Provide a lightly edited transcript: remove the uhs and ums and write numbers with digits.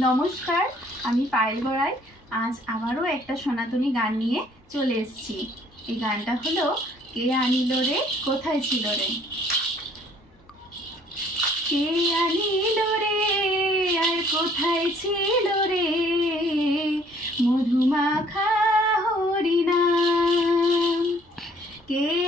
নমস্কার, আমি পায়েল গড়াই। আজ আবারও একটা সনাতনী গান নিয়ে চলে এসেছি। এই গানটা হলো কে আনিল রে কোথায় ছিল রে। কে আনিল রে আর কোথায় ছিল রে, মধুমাখা হরিনাম। কে